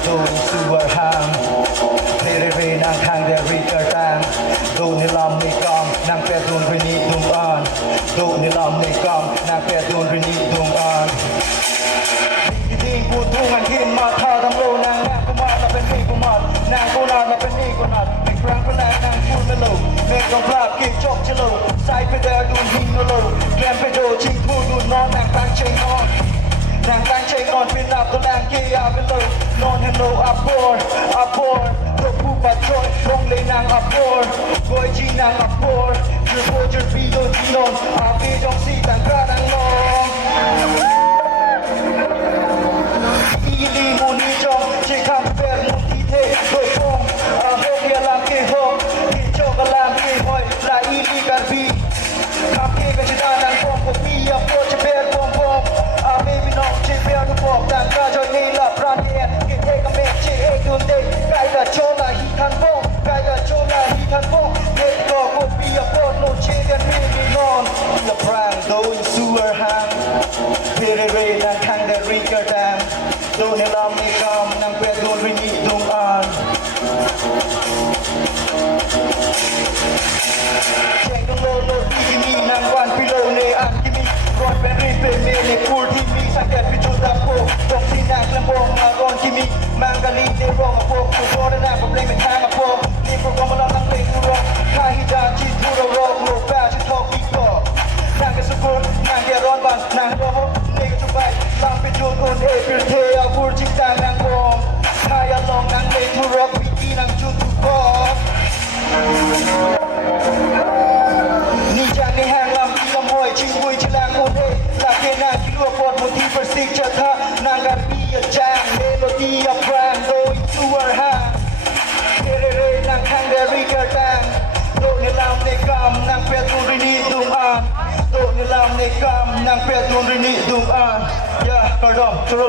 Doon suwarhang Riri ng hang dari kertang Doon nilam ni kam Nang pedun rini dungan Doon nilam ni kam Nang pedun rini dungan Hindi putungan hin mata Dang lo nang nang kumat Naเป็นนี่กุมัดนางกุนัดมาเป็นนี่กุนัดในครั้งก็นางนางพูดไม่ลงเมฆต้องพลาดกินจบจะลงใส่ไปเดินดูหินก็ลงแกมไปโดชิงพูดดูนอนนางตั้งใจนอนนางตั้งใจนอนเป็นนับตัวนางเกียร์ไปลงนอนให้โลอัพบอร์ดตัวผู้บาดจนลงเลยนางอัพบอร์ดกอยจีนางอัพบอร์ดจะโบจะปีโดนจีนอนอาบีจงสีต่างกระดังนองอีลีมูนีจงใช้คำเป็นมุนที่เทโดยตรงอาโฮเกียลามเกโฮที่โจกลามเกหอยลาอีลีกันบีคำเกกันจะได้นางฟองพวกมีอย่าโปรดจะเป็นฟองอาเมพี่น้องเชฟเบลทุกบอกต่างกาจอยนี่ละพรานเกียร์กินเทกับเมฆเชเอกดุนเดย์ไก่กับโชลาฮีทันฟองไก่กับโชลาฮีทันฟองเด็กก็พวกมีอย่าโปรดโนเชกันพี่มีนอนละพรางโดนซูเวอร์ฮังเพเรเรนังคังเดริกระดังโดนในลำในกำนางเป็ดโดนรินิดงอ่านแจ้งต้องโลโลที่มีนางวันพิโลเนอันที่มีรอนเป็นรีเป็นเมในพูดที่มีสังเกตพิจุตาโปตรงที่นางกระโปงมารอนที่มีมังกรลีในรองกระโปงตัวโตในนางผมเล่นเป็นทางกระโปงนี่โปรแกรมมาลำลังเพลงกูร้องข้าฮิจาจิตผู้เราร้องโลกแปรฉันทอกอีกต่อนางกระสุกุลนางแกร้อนบันนางโดนเนกจุไปลำเป็นจูนอุ่นเอพิลเทอาพูดจิตตานางบองข้าอยากลองนางเล่นทุรักวิกีนางจุดทุกบอนี่จากในห้างลำที่ขโมยชิงบุยชิลางโอเดลาเกนาคิลัวปอดมุทีประสิทธิ์จะท่านางกันปียจางเมโลดี้อัพแรงโดยซูเวอร์ฮาเทเรเรนางคังเดริกระดังโดนในลำในกำนางเป็ดตุรินีดุงอ่านโดนในลำในกำนางเป็ดตุรินีดุงอ่านอย่ากระดมชุล